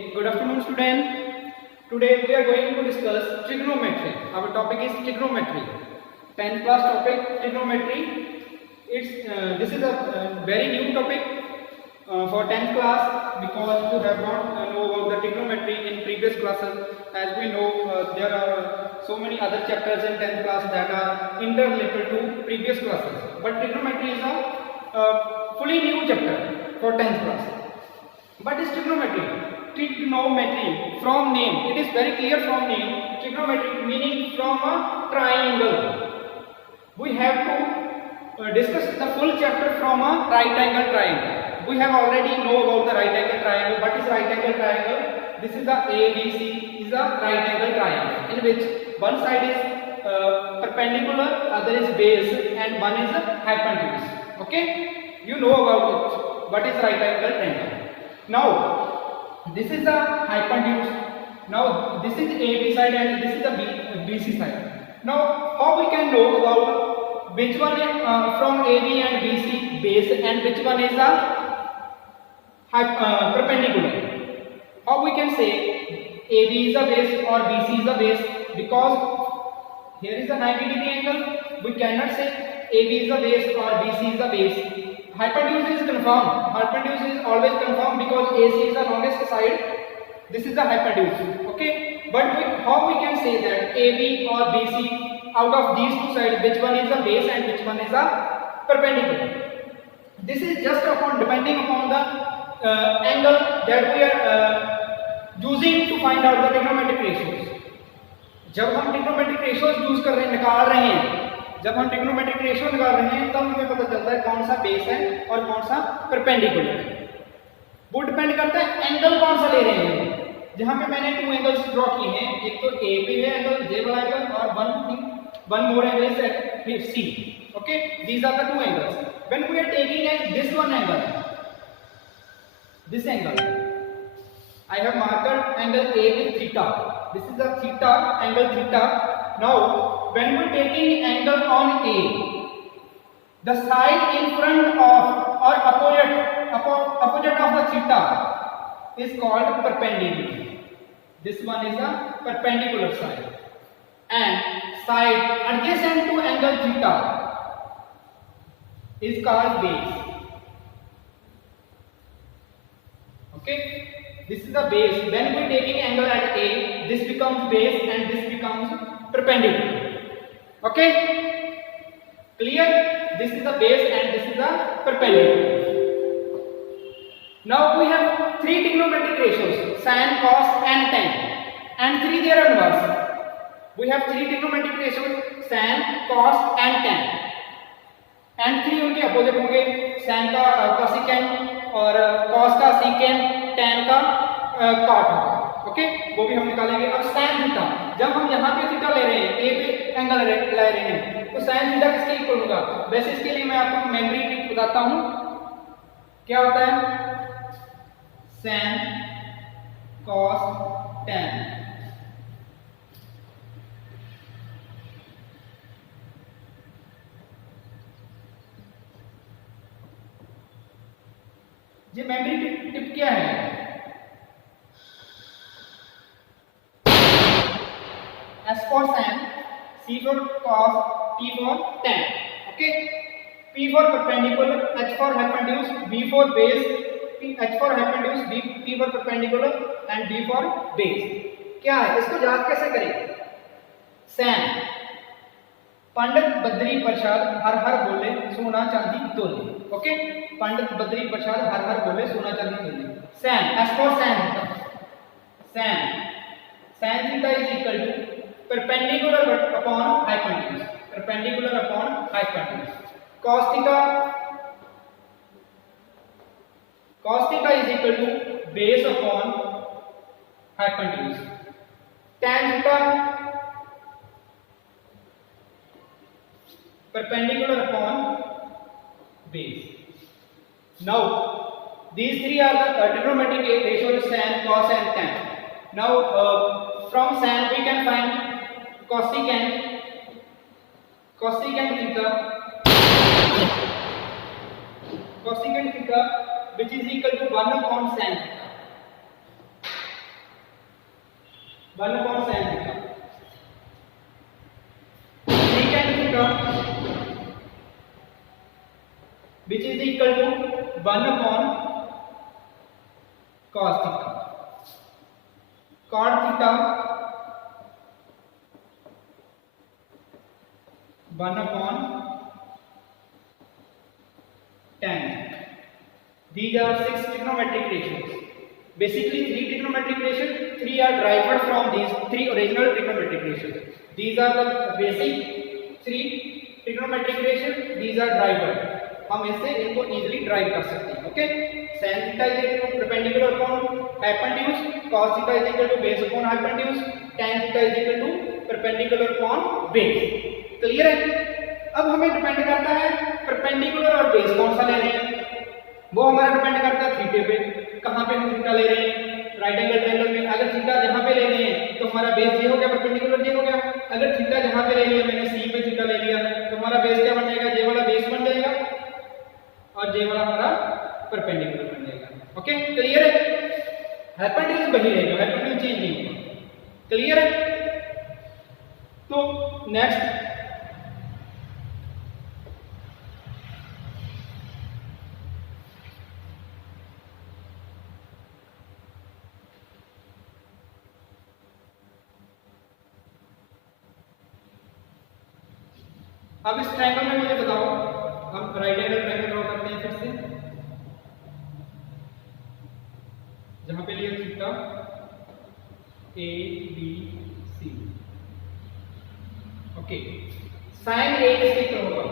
Good afternoon, student. Today we are going to discuss trigonometry. Our topic is trigonometry. 10th class topic trigonometry. This is a very new topic for 10th class because you have not know about the trigonometry in previous classes. As we know, there are so many other chapters in 10th class that are interrelated to previous classes. But trigonometry is a fully new chapter for 10th class. What is trigonometry? Trigonometry from name, it is very clear from name. Trigonometry meaning from a triangle. We have to discuss the full chapter from a right angle triangle. We have already know about the right angle triangle. What is right angle triangle? This is the ABC is a right angle triangle in which one side is perpendicular, other is base, and one is hypotenuse. Okay, you know about it. What is right angle triangle? Now this is the hypotenuse. Now this is AB side and this is the BC side. Now how we can know about which one is from AB and BC base and which one is the perpendicular? How we can say AB is a base or BC is a base? Because here is a 90-degree angle. We cannot say AB is a base or BC is a base. Hypotenuse is confirmed. Hypotenuse is always confirmed because AC is the longest side. This is the hypotenuse. Okay. But how we can say that AB or BC out of these two sides, which one is the base and which one is the perpendicular? This is just depending upon the angle that we are using to find out the trigonometric ratios. जब हम trigonometric ratios use कर रहे हैं, निकाल रहे हैं, जब हम ट्रिग्नोमेट्रिक रेशियो निकाल रहे हैं तब हमें पता चलता है कौन सा बेस है और कौन सा परपेंडिकुलर है. वो डिपेंड करता है एंगल कौन सा ले रहे हैं. जहां पे मैंने टू एंगल्स ड्रॉ किए हैं, एक तो ए पे है एंगल, जे वाला एंगल, और one more angle is at C. Okay, these are the two angles. When we are taking at this one angle, this angle, I have marked angle A with theta. This is the theta, angle theta. Now, when we are taking angle on A, the side in front of or opposite of the theta is called perpendicular. This one is a perpendicular side, and side adjacent to angle theta is called base. Okay. This is the base. When we are taking angle at A, this becomes base and this becomes perpendicular. Okay? Clear? This is the base and this is the perpendicular. Now we have three trigonometric ratios: sin, cos, and tan, and three their inverse. We have three trigonometric ratios: sin, cos, and tan, and three उनके opposite होंगे. sin का cosecant और cos का secant, tan का cot होगा. Okay, वो भी हम निकालेंगे. अब sin थीटा, जब हम यहाँ पे थीटा ले रहे हैं, ए पे एंगल ले रहे हैं, तो sin थीटा किसके इक्वल होगा? वैसे इसके लिए मैं आपको मेमोरी ट्रिक बताता हूँ. क्या होता है? sin cos tan. ये मेमोरी टिप क्या है? S for sin, C for cos, T for tan. Okay. P for perpendicular, H for hypotenuse, B for base, H for hypotenuse, P for perpendicular, and D for base. क्या है? इसको याद कैसे करें? sin, Pandit Badri Prasad हर हर बोले सोना चांदी तोले. ओके, पंडित बद्री प्रसाद हर हर बोले सोना चांदी तोले. sin, S for sin theta. sin theta is equal to perpendicular upon hypotenuse. Perpendicular upon hypotenuse. Cos theta is equal to base upon hypotenuse. Tan theta perpendicular upon base. Now these three are the trigonometric ratios: sin, cos, and tan. Now from sin we can find cosecant theta, which is equal to 1 upon sin theta. 1 upon sin theta, secant theta which is equal to 1 upon cos theta, cot theta 1 upon tan. These are 6 trigonometric ratios. Basically 3 trigonometric ratios, 3 are derived from these 3 original trigonometric ratios. These are the basic 3 trigonometric ratios, these are derived. हम इससे इनको easily drive कर सकते हैं. Okay, sin theta is equal to perpendicular upon hypotenuse, cos theta is equal to base upon hypotenuse, tan theta is equal to perpendicular upon base. Clear है? अब हमें depend करता है परपेंडिकुलर और बेस कौन सा ले रहे हैं, वो हमारा डिपेंड करता है थीटे पे. कहां पे हम थीटा ले रहे हैं, राइट एंगल ट्रायंगल में. अगर थीटा जहां पे ले रहे हैं तो हमारा बेस ये हो गया, परपेंडिकुलर ये हो गया. अगर थीटा जहां पे ले लिया, मैंने सी पे थीटा ले लिया, तो हमारा बेस क्या बन जाएगा, ये वाला बेस बन जाएगा और ये वाला हमारा परपेंडिकुलर बन जाएगा. ओके, क्लियर है? हाइपोटेन्यूज वही रहेगा, हाइपोटेन्यूज चेंज नहीं होगा. क्लियर है? तो नेक्स्ट अब इस ट्रायंगल में मुझे बताओ, हम राइट एंगल ट्रायंगल ड्रॉ करते हैं फिर से, जहां पे लिया theta A B C. Okay, sin A किसके इक्वल होगा,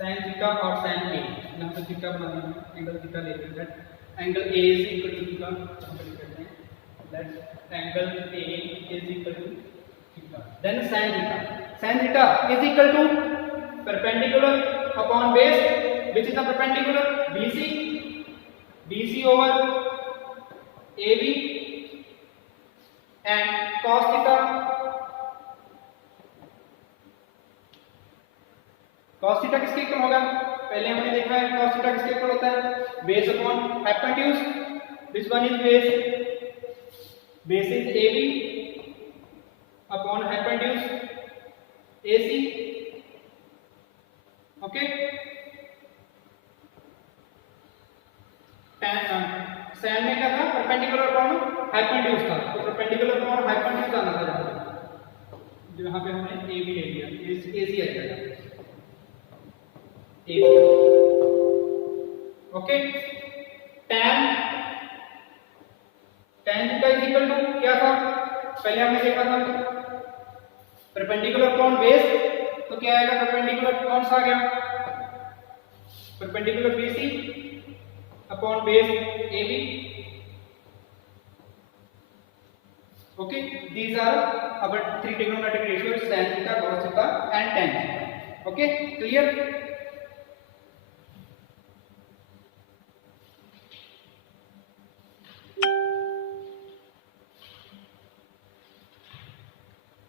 sin थीटा और sin A. यहां पे थीटा बना दिया, एंगल थीटा ले लेते हैं. Angle A is equal to theta, यहां पे लिख देते हैं that angle A is equal to theta. Then sin theta, sin theta is equal to perpendicular upon base, which is the perpendicular BC, BC over AB, and cos theta, cos theta किसके equal होगा, पहले हमने देखा है cos theta किसके equal होता है, base upon hypotenuse. Which one is base? Base is AB upon hypotenuse AC. Okay, tan में क्या था, परपेंडिकुलर अपॉन हाइपोटेन्यूज था, तो परपेंडिकुलर अपॉन हाइपोटेन्यूज आना था जहां पे हमने ए भी ले लिया, AC आ जाएगा AC. Okay, tan theta is equal to क्या था, पहले हमने देखा था परपेंडिकुलर अपॉन बेस, तो क्या आएगा, परपेंडिकुलर कौन सा आ गया, perpendicular BC upon base AB. Okay, these are our 3 trigonometric ratios, sin theta, cos theta and tan theta. Okay, clear?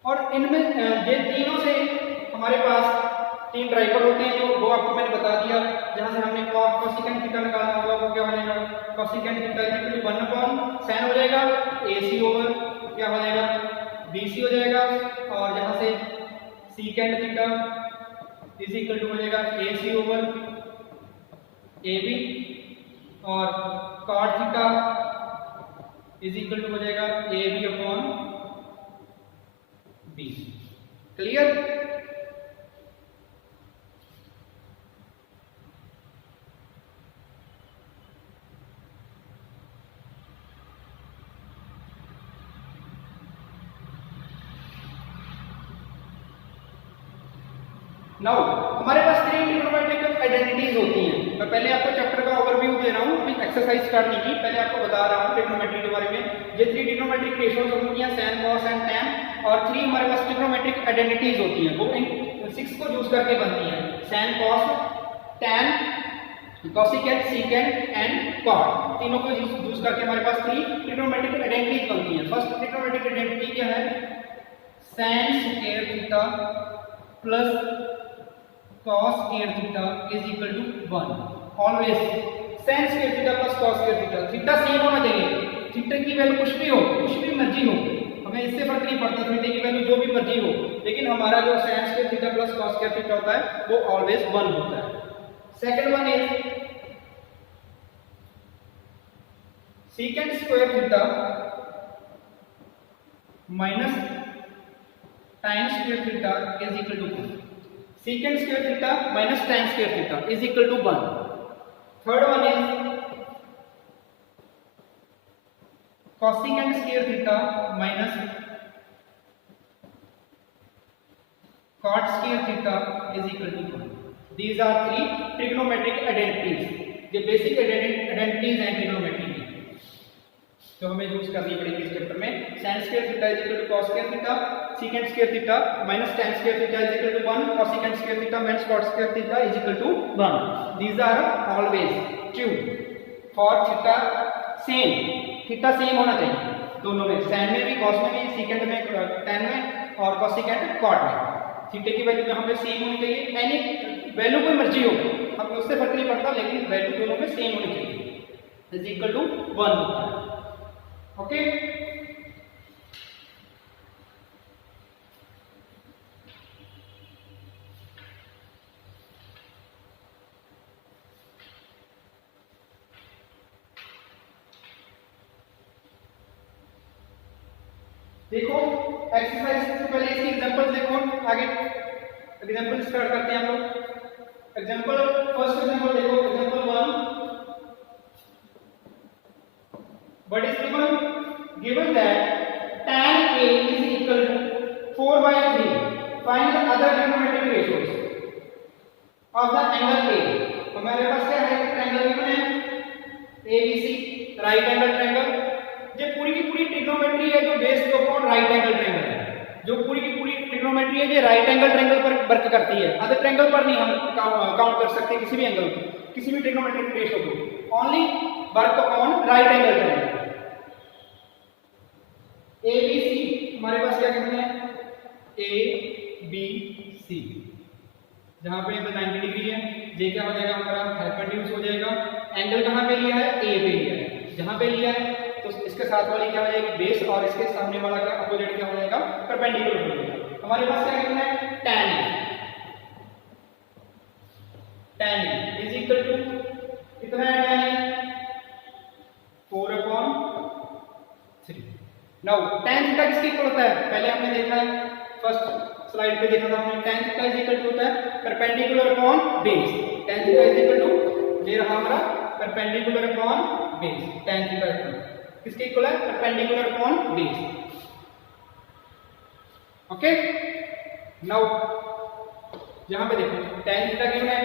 और इनमें ये तीनों से हमारे पास 3 ड्राइवर होते हैं, जो वो आपको मैंने बता दिया. जहां से हमने कोसेकेंट थीटा निकालना होगा, वो क्या हो जाएगा, cosecant theta is equal to 1 upon sin हो जाएगा, AC ओवर क्या हो जाएगा, BC हो जाएगा, और जहां से secant theta is equal to हो जाएगा AC ओवर AB, और cot theta is equal to हो जाएगा AB upon BC. Clear? Now हमारे पास 3 ट्रिग्नोमेट्रिक आइडेंटिटीज होती हैं. मैं पहले आपको चैप्टर का ओवरव्यू दे रहा हूँ, एक्सरसाइज करने की पहले आपको बता रहा हूँ ट्रिग्नोमेट्री के बारे में. ये 3 ट्रिग्नोमेट्रिक रेशियोज होती हैं, sin, cos एंड tan, और 3 हमारे पास ट्रिग्नोमेट्रिक आइडेंटिटीज होती हैं, वो इन 6 को यूज करके बनती हैं. sin, cos, tan, cosecant, secant and cot, तीनों को यूज करके हमारे पास 3 ट्रिग्नोमेट्रिक आइडेंटिटीज बनती हैं. फर्स्ट ट्रिग्नोमेट्रिक आइडेंटिटी क्या है, sin square theta plus cos square theta is equal to 1. Always sin square theta plus cos square theta, theta same होना चाहिए. थीटा की वैल्यू कुछ भी हो, कुछ भी मर्जी हो, हमें इससे फर्क नहीं पड़ता, थीटा की वैल्यू जो भी मर्जी हो, लेकिन हमारा जो sin square theta plus cos square theta होता है वो ऑलवेज 1 होता है। Second one is secant square theta minus tan square theta is equal to 1। secant square theta minus tan square theta is equal to 1। Third one is cosecant square theta minus cot square theta is equal to 1। These are three trigonometric identities, ये basic identities हैं trigonometry की, तो हमें use करनी पड़ेगी इस chapter में। sin square theta is equal to cos square theta, secant square theta minus tan square theta is equal to 1, cosecant square theta minus cot square theta is equal to 1। These are always true for theta same, theta same होना चाहिए दोनों में, sin में भी, cos में भी, secant में, tan में और cosecant cot में। थीटा की वैल्यू यहाँ पे सेम होनी चाहिए, एनी वैल्यू कोई मर्जी हो, हमें उससे फर्क नहीं पड़ता, लेकिन वैल्यू दोनों में सेम होनी चाहिए, इज इक्वल टू 1 होता है। ओके, देखो एक्सरसाइज से पहले इसकी एग्जांपल देखो, आगे एग्जांपल स्टार्ट करते हैं हम लोग। एग्जांपल फर्स्ट एग्जांपल देखो, example 1, what is given that tan a is equal to 4/3, find the other trigonometric ratios of the angle a। हमारे पास क्या है, ट्रायंगल गिवन है ABC, राइट एंगल ट्रायंगल। ये पूरी की पूरी ट्रिग्नोमेट्री है जो based upon right angle triangle है, जो पूरी की पूरी ट्रिग्नोमेट्री है ये राइट एंगल ट्रायंगल पर वर्क करती है, अदर ट्रायंगल पर नहीं हम काउंट कर सकते किसी भी एंगल को, किसी भी ट्रिग्नोमेट्रिक रेशियो को, only work upon right angle triangle. ABC हमारे पास क्या कहते हैं, ABC, जहां पे 90 डिग्री है, ये क्या हो जाएगा हमारा हाइपोटेन्यूज हो जाएगा। एंगल कहां पे लिया है, A पे लिया है, जहां पे लिया है तो इसके साथ वाली क्या हो जाएगी बेस, और इसके सामने वाला क्या अपोजिट क्या हो जाएगा परपेंडिकुलर हो जाएगा। हमारे पास क्या कहना है, tan इज इक्वल टू कितना है, tan 4/3। नाउ tan थीटा किसके इक्वल होता है, पहले हमने देखा है फर्स्ट स्लाइड पे देखा था हमने, tan theta is equal to होता है perpendicular upon base. tan theta is equal to, ये रहा हमारा perpendicular upon base, tan theta किसके इक्वल है, perpendicular upon base. Okay, now यहां पे देखो tan थीटा गिवन है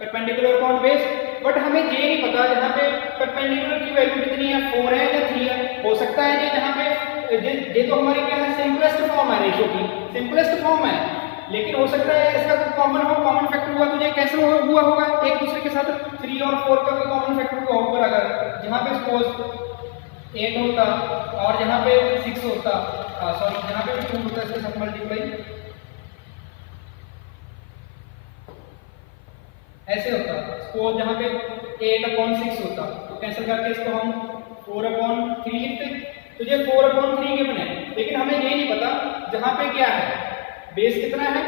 परपेंडिकुलर अपॉन बेस, बट हमें ये नहीं पता यहाँ पे परपेंडिकुलर की वैल्यू कितनी है, 4 है या 3 है। हो सकता है ये यहाँ पे ये तो हमारी क्या है, सिंपलेस्ट फॉर्म है रेशियो की, सिंपलेस्ट फॉर्म है, लेकिन हो सकता है इसका कोई कॉमन हो, कॉमन फैक्टर हुआ तो ये कैसे हुआ होगा एक दूसरे के साथ, 3 और 4 का कोई कॉमन फैक्टर हुआ होगा, अगर यहाँ पे सपोज 8 होता और यहाँ पे 6 होता, सॉरी यहाँ पे 2 होता, इसके साथ मल्टीप्लाई ऐसे होता, सपोज यहाँ पे 8/6 होता, तो कैंसिल करके इसको हम 4/3 लिखते, तो ये 4/3 गिवन है, लेकिन हमें ये नहीं पता जहाँ पे क्या है, बेस कितना है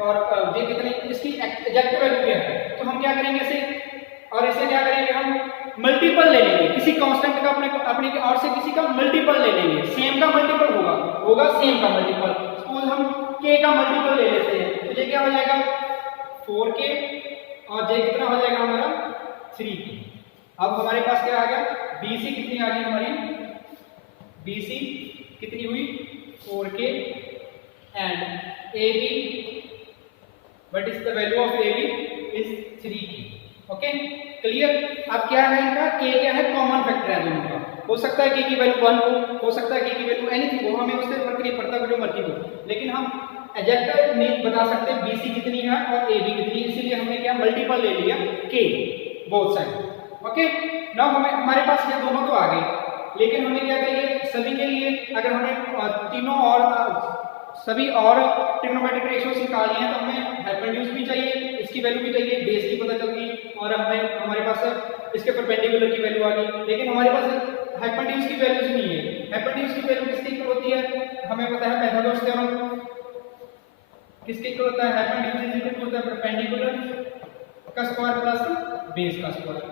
और ये कितने, इसकी एग्जैक्ट वैल्यू क्या है। तो हम क्या करेंगे इसे, और इसे क्या करेंगे, हम मल्टीपल ले लेंगे किसी कांस्टेंट का, अपने और से किसी का मल्टीपल ले लेंगे, सेम का मल्टीपल होगा सेम का मल्टीपल। सपोज हम k का मल्टीपल ले लेते हैं, तो ये क्या हो जाएगा 4k, और ये कितना हो जाएगा हमारा 3k। अब हमारे पास क्या आ गया, BC कितनी आ गई हमारी, BC कितनी हुई 4k, and AB, what is the value of AB is 3k। Okay, clear. अब क्या है इनका, k क्या है, कॉमन फैक्टर है दोनों का, हो सकता है k की वैल्यू 1 हो सकता है k की वैल्यू एनीथिंग हो, हमें उससे फर्क नहीं पड़ता जो मर्जी हो, लेकिन हम एग्जैक्ट नहीं बता सकते BC कितनी है और AB कितनी है, इसीलिए हमने क्या मल्टीपल ले लिया k both side. Okay, now हमारे पास ये दोनों तो आ गए, लेकिन हमें क्या चाहिए सभी के लिए, अगर हमें तीनों और सभी और ट्रिग्नोमेट्रिक रेशियोज निकालनी है तो हमें हाइपोटेन्यूज भी चाहिए, इसकी वैल्यू भी चाहिए, बेस की पता चल गई, और हमें हमारे पास इसके परपेंडिकुलर की वैल्यू आ गई, लेकिन हमारे पास हाइपोटेन्यूज की वैल्यूज नहीं है। हाइपोटेन्यूज की वैल्यू किसके इक्वल होती है, हमें पता है पाइथागोरस थ्योरम किसके इक्वल होता है, हाइपोटेन्यूज इक्वल होता है परपेंडिकुलर का स्क्वायर प्लस बेस का स्क्वायर।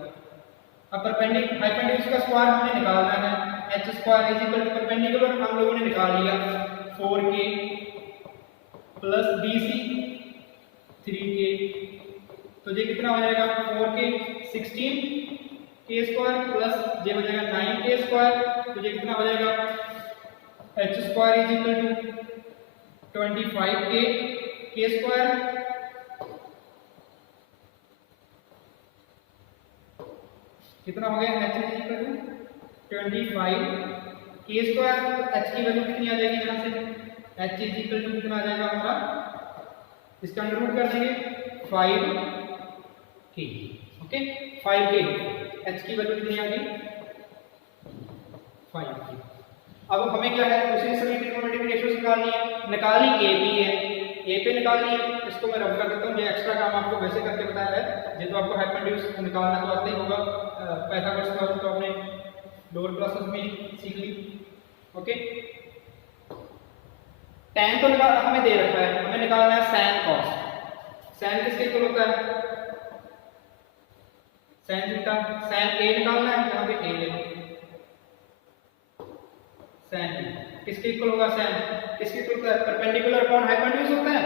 अब हाइपोटेन्यूज का स्क्वायर हमें निकालना है, h square is equal to perpendicular हम लोगों ने निकाल लिया 4k प्लस bc 3k, तो ये कितना हो जाएगा 4k 16k स्क्वायर प्लस ये हो जाएगा 9k स्क्वायर, तो ये कितना हो जाएगा h square is equal to 25k k square कितना हो गया h is equal to 25 k square, तो h की वैल्यू कितनी आ जाएगी यहाँ से, h इज इक्वल टू कितना आ जाएगा हमारा, इसका अंडर रूट कर देंगे 5k, ओके 5k, h की वैल्यू कितनी आ गई 5k। अब हमें क्या है दूसरी सभी ट्रिग्नोमेट्रिक रेशियोज निकालनी AP है, A पे निकालनी है, इसको मैं रब कर देता हूँ, ये एक्स्ट्रा काम आपको वैसे करके बताया है, ये तो आपको हाइपोटेन्यूज निकालना तो आता ही होगा, पाइथागोरस थ्योरम तो आपने लोअर क्लासेस में सीख ली, ओके। tan तो हमें दे रखा है, हमें निकालना है sin cos, sin किसके इक्वल होता है, sin थीटा, sin A निकालना है, यहाँ पे A ले लो, sin किसके इक्वल होगा, sin किसके इक्वल होता है, परपेंडिकुलर अपॉन हाइपोटेन्यूज होता है,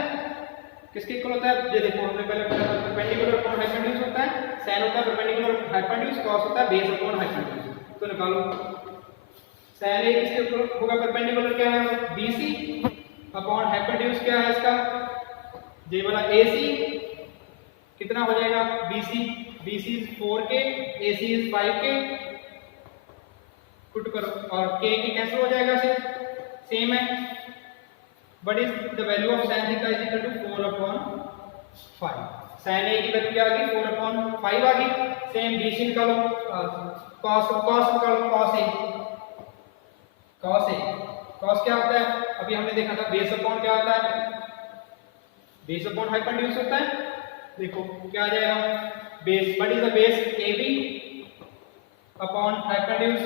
किसके इक्वल होता है, ये देखो हमने पहले पढ़ा था, परपेंडिकुलर अपॉन हाइपोटेन्यूज होता है, sin होता है परपेंडिकुलर हाइपोटेन्यूज, cos होता है बेस अपॉन हाइपोटेन्यूज, तो निकालो sin A किसके इक्वल होगा, परपेंडिकुलर क्या है BC अपॉन हाइपोटेन्यूज क्या है इसका, ये वाला AC कितना हो जाएगा BC is 4k, AC is 5k, put करो और k की कैंसिल हो जाएगा से सेम है, what is the value of sin theta is equal to 4 upon 5, sin A की वैल्यू क्या आ गई 4 अपॉन 5 आ गई, सेम BC निकालो, cos निकालो, cos क्या होता है, अभी हमने देखा था बेस अपॉन क्या होता है, बेस अपॉन हाइपोटेन्यूज होता है, देखो क्या आ जाएगा base, what is the base AB upon hypotenuse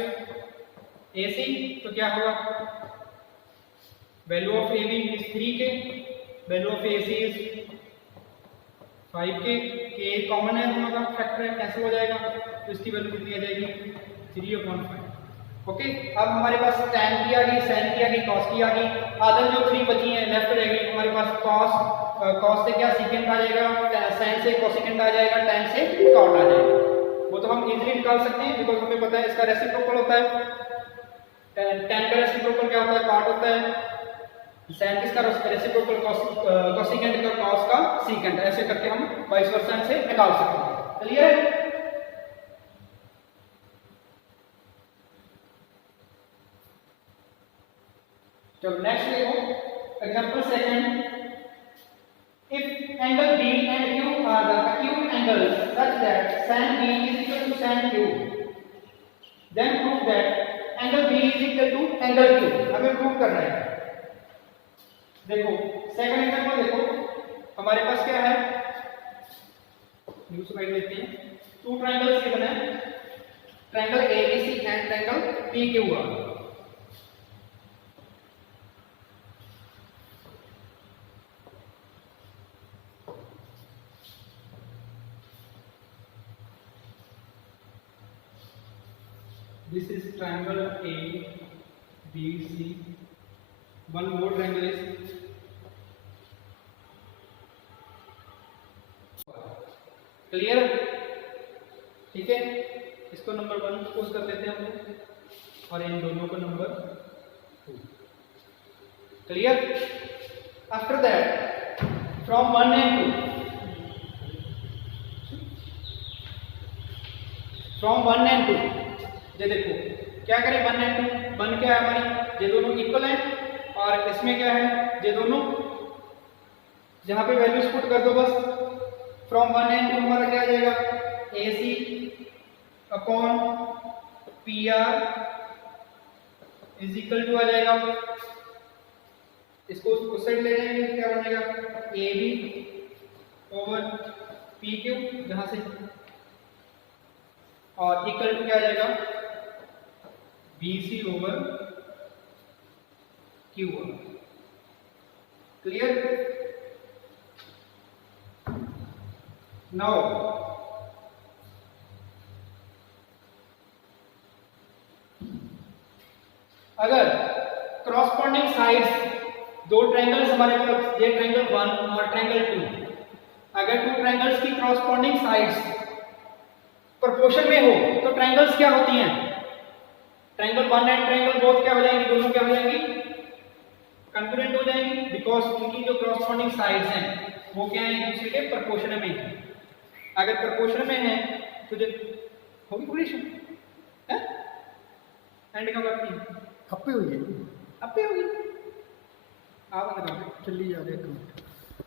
AC, तो क्या होगा value of AB is 3k, value of AC is 5k, k common है दोनों का फैक्टर है, कैंसिल हो जाएगा, तो इसकी वैल्यू कितनी आ जाएगी 3/5, ओके। अब हमारे पास tan की आ गई, sin की आ गई, cos की आ गई, अदर जो 3 बची हैं लेफ्ट रह गई हमारे पास, cos से क्या secant आ जाएगा, sin से cosecant आ जाएगा, tan से cot आ जाएगा, वो तो हम इजीली निकाल सकते हैं बिकॉज हमें पता है इसका रेसिप्रोकल होता है, tan का रेसिप्रोकल क्या होता है cot होता है, sin किसका रेसिप्रोकल cosecant का cos का secant, ऐसे करके हम वाइस वर्सा से निकाल सकते हैं, क्लियर। चलो नेक्स्ट देखो example second, if angle B and Q are the acute angles such that sin B is equal to sin Q, then prove that angle B is equal to angle Q, हमें prove करना है। देखो second example देखो हमारे पास क्या है, new slide लेते हैं, टू ट्रायंगल्स गिवन है, triangle ABC and triangle PQR, this is triangle A B C, one more triangle is clear, ठीक है, इसको नंबर 1 सपोज कर लेते हैं हम लोग और इन दोनों को number 2, clear. After that from 1 and 2, from 1 and 2, ये देखो क्या करें 1 and 2, 1 क्या है हमारी, ये दोनों इक्वल हैं और इसमें क्या है ये दोनों, जहां पे वैल्यूज पुट कर दो बस, फ्रॉम 1 and 2 हमारा क्या आ जाएगा AC upon PR is equal to आ जाएगा, इसको उस साइड ले जाएंगे क्या बनेगा AB ओवर PQ, जहां से और इक्वल टू क्या आ जाएगा BC over QR। Clear? Now अगर क्रॉसपॉन्डिंग साइड्स दो ट्रायंगल्स हमारे पास, ये ट्रायंगल 1 और ट्रायंगल 2, अगर टू ट्रायंगल्स की क्रॉसपॉन्डिंग साइड्स प्रोपोर्शन में हो तो ट्रायंगल्स क्या होती हैं? ट्रायंगल 1 एंड ट्रायंगल बोथ क्या हो जाएंगी? दोनों क्या हो जाएंगी? कंकरेंट हो जाएंगी, बिकॉज उनकी जो क्रॉसपॉन्डिंग साइड्स हैं वो क्या है? एक दूसरे के प्रोपोर्शन में है। अगर प्रोपोर्शन में है तो जो होगी कंप्लीशन है एंड क्या करती है? अपे हुई है अपे होगी। आप बताओ। चली जा रही है